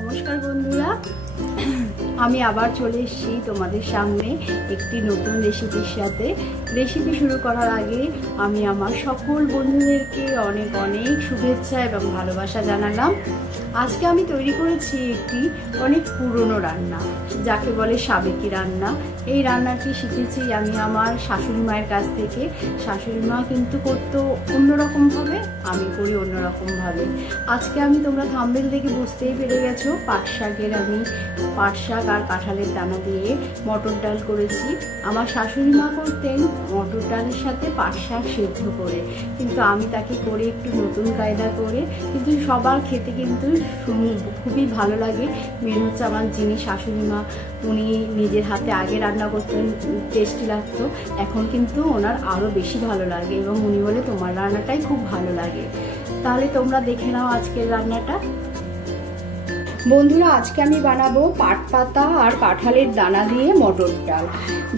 নমস্কার বন্ধুরা, আমি আবার চলে এসেছি তোমাদের সামনে একটি নতুন রেসিপির সাথে। রেসিপি শুরু করার আগে আমি আমার সকল বন্ধুদেরকে অনেক অনেক শুভেচ্ছা এবং ভালোবাসা জানালাম। আজকে আমি তৈরি করেছি একটি অনেক পুরনো রান্না, যাকে বলে সাবেকি রান্না। এই রান্নাটি শিখেছি আমি আমার শাশুড়ি মায়ের কাছ থেকে। শাশুড়ি মা কিন্তু করতো অন্যরকমভাবে, আমি করি অন্যরকমভাবে। আজকে আমি, তোমরা থাম্বনেল দেখে বুঝতেই পেরে গেছো, পাট শাকের আমি পাট শাক আর কাঁঠালের দানা দিয়ে মটর ডাল করেছি। আমার শাশুড়ি মা করতেন মটর ডালের সাথে পাট শাক সেদ্ধ করে, কিন্তু আমি তাকে করে একটু নতুন কায়দা করে, কিন্তু সবার খেতে কিন্তু খুবই ভালো লাগে। মেন হচ্ছে আমার যিনি শাশুড়ি মা, উনি নিজের হাতে আগে রান্না করতেন, টেস্টি লাগতো। এখন কিন্তু ওনার আরও বেশি ভালো লাগে এবং উনি বলে তোমার রান্নাটাই খুব ভালো লাগে। তাহলে তোমরা দেখে নাও আজকের রান্নাটা। বন্ধুরা, আজকে আমি বানাবো পাট পাতা আর কাঁঠালের দানা দিয়ে মটর ডাল।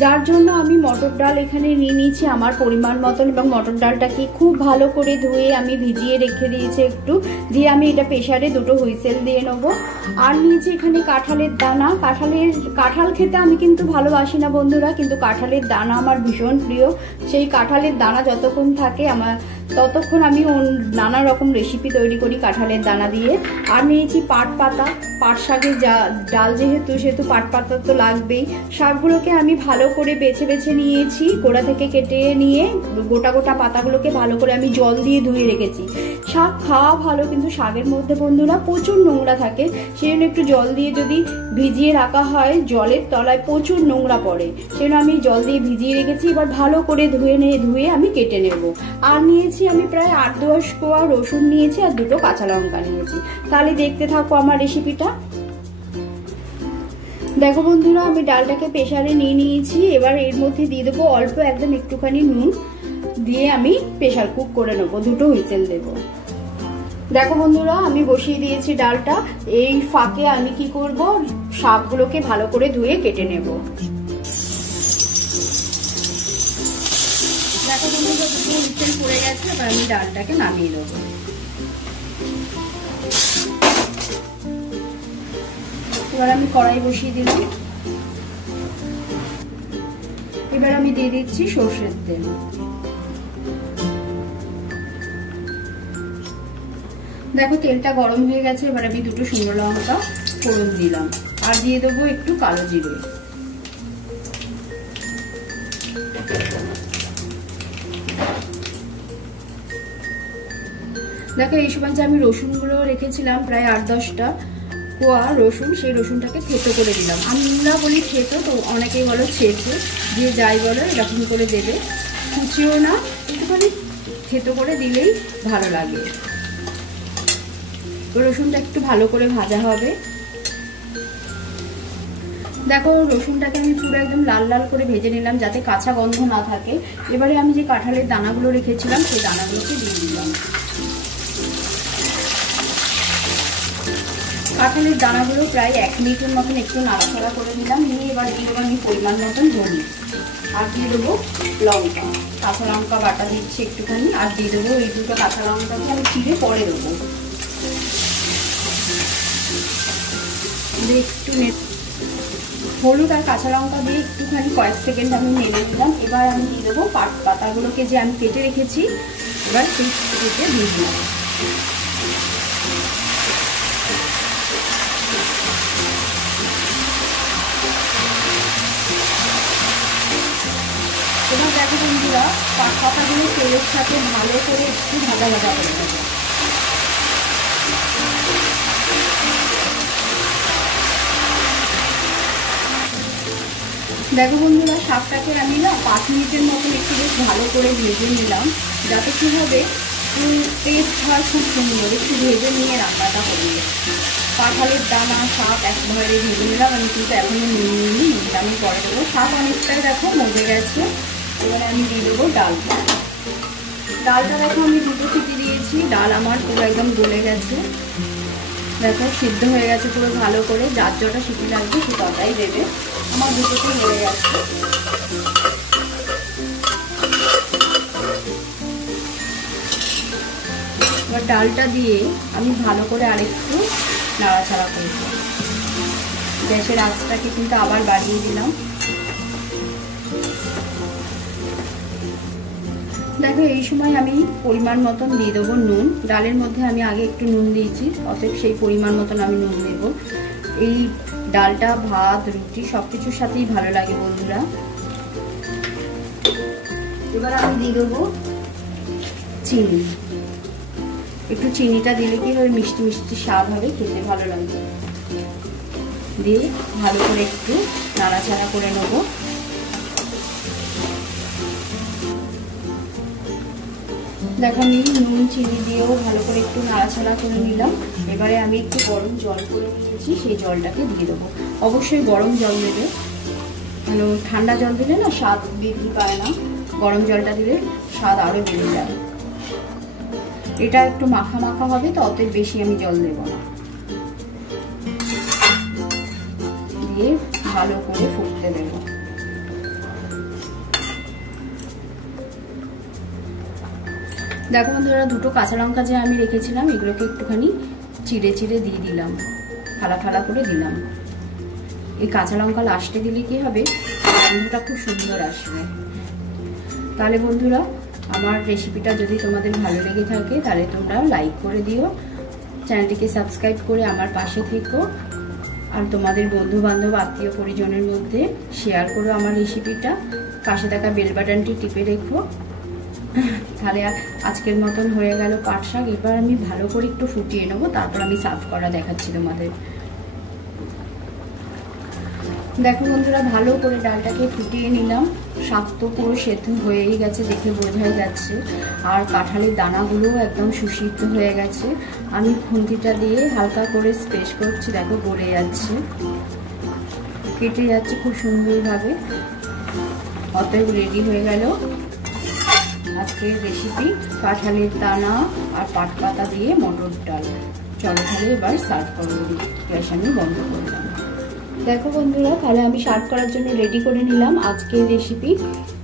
যার জন্য আমি মটর ডাল এখানে নিয়ে নিয়েছি আমার পরিমাণ মতন, এবং মটর ডালটাকে খুব ভালো করে ধুয়ে আমি ভিজিয়ে রেখে দিয়েছি একটু, দিয়ে আমি এটা প্রেসারে দুটো হুইসেল দিয়ে নেবো। আর নিয়েছি এখানে কাঁঠালের দানা। কাঁঠাল খেতে আমি কিন্তু ভালোবাসি না বন্ধুরা, কিন্তু কাঁঠালের দানা আমার ভীষণ প্রিয়। সেই কাঁঠালের দানা যতক্ষণ থাকে আমার, ততক্ষণ আমি নানা রকম রেসিপি তৈরি করি কাঁঠালের দানা দিয়ে। আর নিয়েছি পাট পাতা। পাট শাকের ডাল যেহেতু, সেহেতু পাট পাতা তো লাগবেই। শাকগুলোকে আমি ভালো করে বেছে বেছে নিয়েছি, গোড়া থেকে কেটে নিয়ে গোটা গোটা পাতাগুলোকে ভালো করে আমি জল দিয়ে ধুয়ে রেখেছি। শাক খাওয়া ভালো, কিন্তু শাকের মধ্যে বন্ধুরা প্রচুর নোংরা থাকে, সেই জন্য একটু জল দিয়ে যদি ভিজিয়ে রাখা হয়, জলের তলায় প্রচুর নোংরা পড়ে, সেই জন্য আমি জল দিয়ে ভিজিয়ে রেখেছি। এবার ভালো করে ধুয়ে আমি কেটে নেব। আর নিয়েছি আমি প্রায় 8-10 কোয়া রসুন নিয়েছি, আর দুটো কাঁচা লঙ্কা নিয়েছি। তাহলে দেখতে থাকো আমার রেসিপিটা। দেখো বন্ধুরা, আমি ডালটাকে প্রেসারে নিয়ে নিয়েছি। এবার এর মধ্যে দিয়ে দেবো অল্প একদম একটুখানি নুন, দিয়ে আমি প্রেসার কুক করে নেবো, দুটো হুইসেল দেবো। দেখো বন্ধুরা, আমি বসিয়ে দিয়েছি ডালটা। এই ফাঁকে আমি কি করব, শাকগুলোকে ভালো করে ধুয়ে কেটে নেব। দেখো বন্ধুরা, দুটো হুইসেল পড়ে গেছে। এবার আমি ডালটাকে নামিয়ে দেবো। এবার আমি কড়াই বসিয়ে দিলাম। এবার আমি দিয়ে দিচ্ছি সর্ষের তেল। দেখো তেলটা গরম হয়ে গেছে। এবার আমি দুটো শুকনো লঙ্কা ফোড়ন দিলাম, আর দিয়ে দেবো একটু কালো জিরে। দেখো এই সময় যে আমি রসুনগুলো রেখেছিলাম প্রায় 8-10টা কোয়া রসুন, সেই রসুনটাকে থেতো করে দিলাম। আমরা বলি থেতো, তো অনেকেই বলো ছেঁচো, যে যাই বলো এরকম করে দেবে, কুচিও না, একটুখানি থেতো করে দিলেই ভালো লাগে। রসুনটা একটু ভালো করে ভাজা হবে। দেখো রসুনটাকে আমি পুরো একদম লাল লাল করে ভেজে নিলাম, যাতে কাঁচা গন্ধ না থাকে। এবারে আমি যে কাঁঠালের দানাগুলো রেখেছিলাম, সেই দানাগুলোকে দিয়ে দিলাম। কাঁঠালের দানাগুলো প্রায় 1 মিনিটের মতন একটু নাড়াচাড়া করে নিলাম, নিয়ে এবার দিয়ে দেবো আমি পরিমাণ মতন হলুদ, আর দিয়ে দেবো লঙ্কা, কাঁচা লঙ্কা বাটা দিচ্ছি একটুখানি, আর দিয়ে দেবো এই দুটো কাঁচা লঙ্কাকে আমি চিড়ে পরে দেবো। একটু হলুদ আর কাঁচা লঙ্কা দিয়ে একটুখানি কয়েক সেকেন্ড আমি নেড়ে নিলাম। এবার আমি দিয়ে দেবো পাট পাতাগুলোকে যে আমি কেটে রেখেছি, এবার সেই কেটে দিয়ে দিলাম। এবার দেখো বন্ধুরা, পাট পাতাগুলো তেলের সাথে ভালো করে একটু ভাজা ভাজা করে দেবো। দেখো বন্ধুরা, শাকটাকে আমি না 5 মিনিটের মতন একটু বেশ ভালো করে ভেজে নিলাম, যাতে কি হবে, টেস্ট হয় খুব সুন্দর। একটু ভেজে নিয়ে রান্নাটা হবে। কাঁঠালের দানা শাক একবারে ভেজে নিলাম। আমি কিন্তু এখনো নুনটা আমি পরে দেবো। শাক অনেকটাই দেখো মজে গেছে। এবারে আমি দিয়ে দেবো ডালটা। ডালটা দেখো আমি দুটো সিটি দিয়েছি, ডাল আমার পুরো একদম গলে গেছে। দেখো সিদ্ধ হয়ে গেছে পুরো ভালো করে, যার যটা সিটি লাগবে সে তটাই দেবে। আমার দুটোতেই হয়ে গেছে। এবার ডালটা দিয়ে আমি ভালো করে আরেকটু নাড়াচাড়া করব। গ্যাসের আঁচটাকে কিন্তু আবার বাড়িয়ে দিলাম। দেখো এই সময় আমি পরিমাণ মতন দিয়ে দেবো নুন। ডালের মধ্যে আমি আগে একটু নুন দিয়েছি, অতএব সেই পরিমাণ মতন আমি নুন দেবো। এই ডালটা ভাত রুটি সব কিছুর সাথেই ভালো লাগে বন্ধুরা। এবার আমি দিয়ে দেবো চিনি। একটু চিনিটা দিলে কি হবে, মিষ্টি মিষ্টি স্বাদ হবে, খেতে ভালো লাগবে। দিয়ে ভালো করে একটু নাড়াচাড়া করে নেবো। দেখো আমি নুন চিনি দিয়েও ভালো করে একটু নাড়াচাড়া করে নিলাম। এবারে আমি একটু গরম জল করে নিয়েছি, সেই জলটাকে দিয়ে দেবো। অবশ্যই গরম জল দেবে, মানে ঠান্ডা জল দিলে না স্বাদ বৃদ্ধি পায় না, গরম জলটা দিলে স্বাদ আরও বেড়ে যাবে। এটা একটু মাখা মাখা হবে, তো অতএব বেশি আমি জল দেব না। দিয়ে ভালো করে ফুটতে দেবো। দেখো বন্ধুরা, দুটো কাঁচা লঙ্কা যে আমি রেখেছিলাম এগুলোকে একটুখানি চিড়ে চিড়ে দিয়ে দিলাম, ফালা ফালা করে দিলাম। এই কাঁচা লঙ্কা লাস্টে দিলে কি হবে, গন্ধটা খুব সুন্দর আসবে। তাহলে বন্ধুরা, আমার রেসিপিটা যদি তোমাদের ভালো লেগে থাকে তাহলে তোমরা লাইক করে দিও, চ্যানেলটিকে সাবস্ক্রাইব করে আমার পাশে থেকো, আর তোমাদের বন্ধু বান্ধব আত্মীয় পরিজনের মধ্যে শেয়ার করো আমার রেসিপিটা। পাশে থাকা বেল বাটনটি টিপে রেখো। তাহলে আজকের মতন হয়ে গেল পাট শাক। এবার আমি ভালো করে একটু ফুটিয়ে নেবো, তারপর আমি সার্ভ করা দেখাচ্ছি তোমাদের। দেখো বন্ধুরা, ভালো করে ডালটাকে ফুটিয়ে নিলাম। শাক তো পুরো সেদ্ধ হয়েই গেছে, দেখে বোঝাই যাচ্ছে। আর কাঁঠালের দানাগুলোও একদম সুসিদ্ধ হয়ে গেছে। আমি খুন্তিটা দিয়ে হালকা করে স্পেস করছি, দেখো গড়ে যাচ্ছে, কেটে যাচ্ছে খুব সুন্দরভাবে। অতএব রেডি হয়ে গেল আজকের রেসিপি, কাঁঠালের দানা আর পাট পাতা দিয়ে মটর ডাল। চলো তাহলে এবার সার্ভ করে দিই, গ্যাস আমি বন্ধ করলাম। দেখো বন্ধুরা, তাহলে আমি সার্ভ করার জন্য রেডি করে নিলাম আজকের রেসিপি,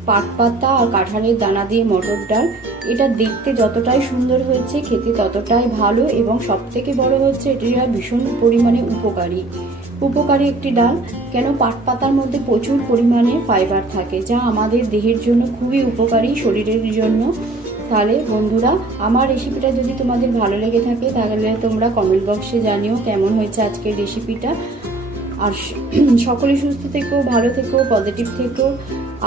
পাট পাতা আর কাঁঠালের দানা দিয়ে মটর ডাল। এটা দেখতে যতটাই সুন্দর হয়েছে, খেতে ততটাই ভালো, এবং সব থেকে বড় হচ্ছে এটা ভীষণ পরিমাণে উপকারী একটি ডাল। কেন, পাট পাতার মধ্যে প্রচুর পরিমাণে ফাইবার থাকে, যা আমাদের দেহের জন্য খুবই উপকারী, শরীরের জন্য। তাহলে বন্ধুরা, আমার রেসিপিটা যদি তোমাদের ভালো লেগে থাকে তাহলে তোমরা কমেন্ট বক্সে জানিও কেমন হয়েছে আজকের রেসিপিটা। আর সকলে সুস্থ থেকো, ভালো থেকো, পজিটিভ থেকো।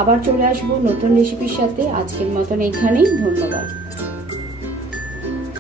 আবার চলে আসবো নতুন রেসিপির সাথে। আজকের মতন এইখানেই, ধন্যবাদ।